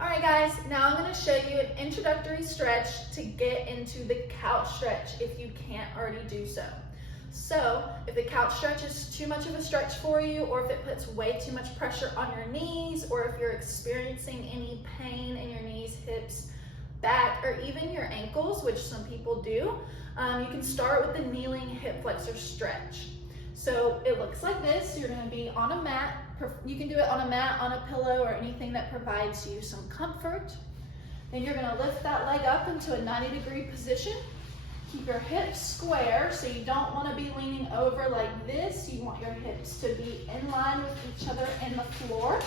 All right guys, now I'm going to show you an introductory stretch to get into the couch stretch if you can't already do so. So if the couch stretch is too much of a stretch for you, or if it puts way too much pressure on your knees, or if you're experiencing any pain in your knees, hips, back, or even your ankles, which some people do, you can start with the kneeling hip flexor stretch. So it looks like this. You're going to be on a mat. You can do it on a mat, on a pillow, or anything that provides you some comfort. Then you're going to lift that leg up into a 90-degree position. Keep your hips square, so you don't want to be leaning over like this. You want your hips to be in line with each other in the floor.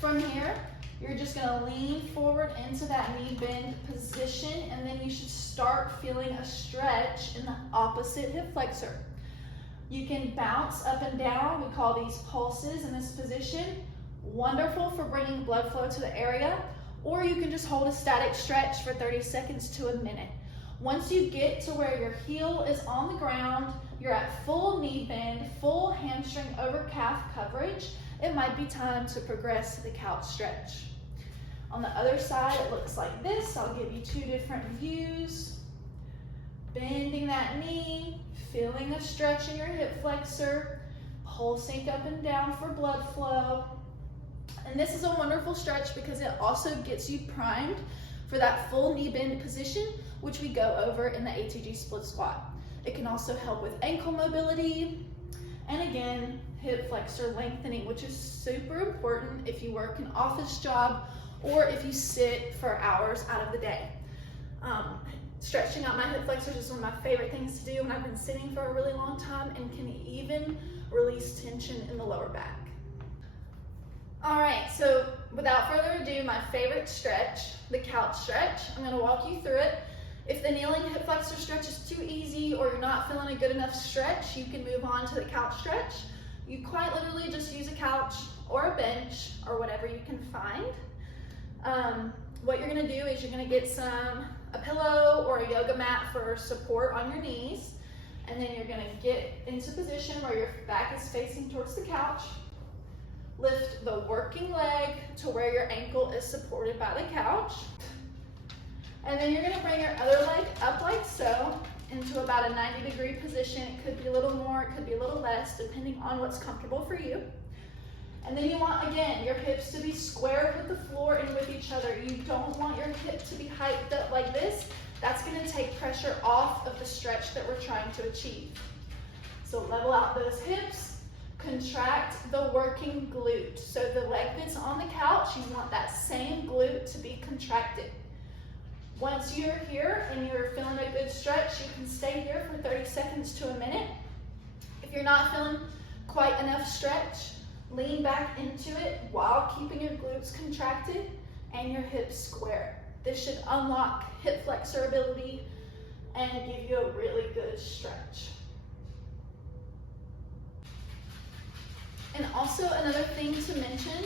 From here, you're just going to lean forward into that knee bend position, and then you should start feeling a stretch in the opposite hip flexor. You can bounce up and down. We call these pulses in this position. Wonderful for bringing blood flow to the area. Or you can just hold a static stretch for 30 seconds to a minute. Once you get to where your heel is on the ground, you're at full knee bend, full hamstring over calf coverage, it might be time to progress to the couch stretch. On the other side, it looks like this. I'll give you two different views. Bending that knee, feeling a stretch in your hip flexor, pulsing up and down for blood flow. And this is a wonderful stretch because it also gets you primed for that full knee bend position, which we go over in the ATG split squat. It can also help with ankle mobility, and again, hip flexor lengthening, which is super important if you work an office job or if you sit for hours out of the day. Stretching out my hip flexors is one of my favorite things to do when I've been sitting for a really long time, and can even release tension in the lower back. All right, so without further ado, my favorite stretch, the couch stretch. I'm going to walk you through it. If the kneeling hip flexor stretch is too easy, or you're not feeling a good enough stretch, you can move on to the couch stretch. You quite literally just use a couch or a bench or whatever you can find. What you're going to do is you're going to get a pillow or a yoga mat for support on your knees, and then you're going to get into position where your back is facing towards the couch. Lift the working leg to where your ankle is supported by the couch, and then you're going to bring your other leg up like so into about a 90-degree position. It could be a little more, it could be a little less, depending on what's comfortable for you. And then you want, again, your hips to be square with the floor and with each other. You don't want your hip to be hiked up like this. That's going to take pressure off of the stretch that we're trying to achieve. So level out those hips, contract the working glute. So the leg that's on the couch, you want that same glute to be contracted. Once you're here and you're feeling a good stretch, you can stay here for 30 seconds to a minute. If you're not feeling quite enough stretch, lean back into it while keeping your glutes contracted and your hips square. This should unlock hip flexor ability and give you a really good stretch. And also another thing to mention,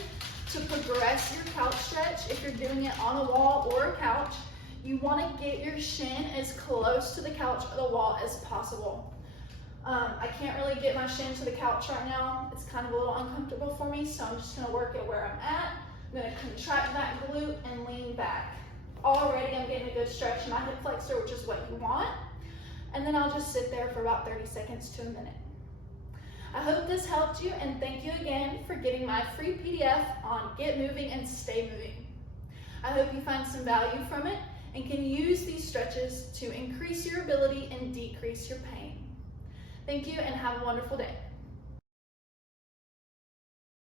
to progress your couch stretch, if you're doing it on a wall or a couch, you want to get your shin as close to the couch or the wall as possible. I can't really get my shin to the couch right now. It's kind of a little uncomfortable for me, so I'm just going to work it where I'm at. I'm going to contract that glute and lean back. Already I'm getting a good stretch in my hip flexor, which is what you want. And then I'll just sit there for about 30 seconds to a minute. I hope this helped you, and thank you again for getting my free PDF on Get Moving and Stay Moving. I hope you find some value from it and can use these stretches to increase your ability and decrease your pain. Thank you, and have a wonderful day.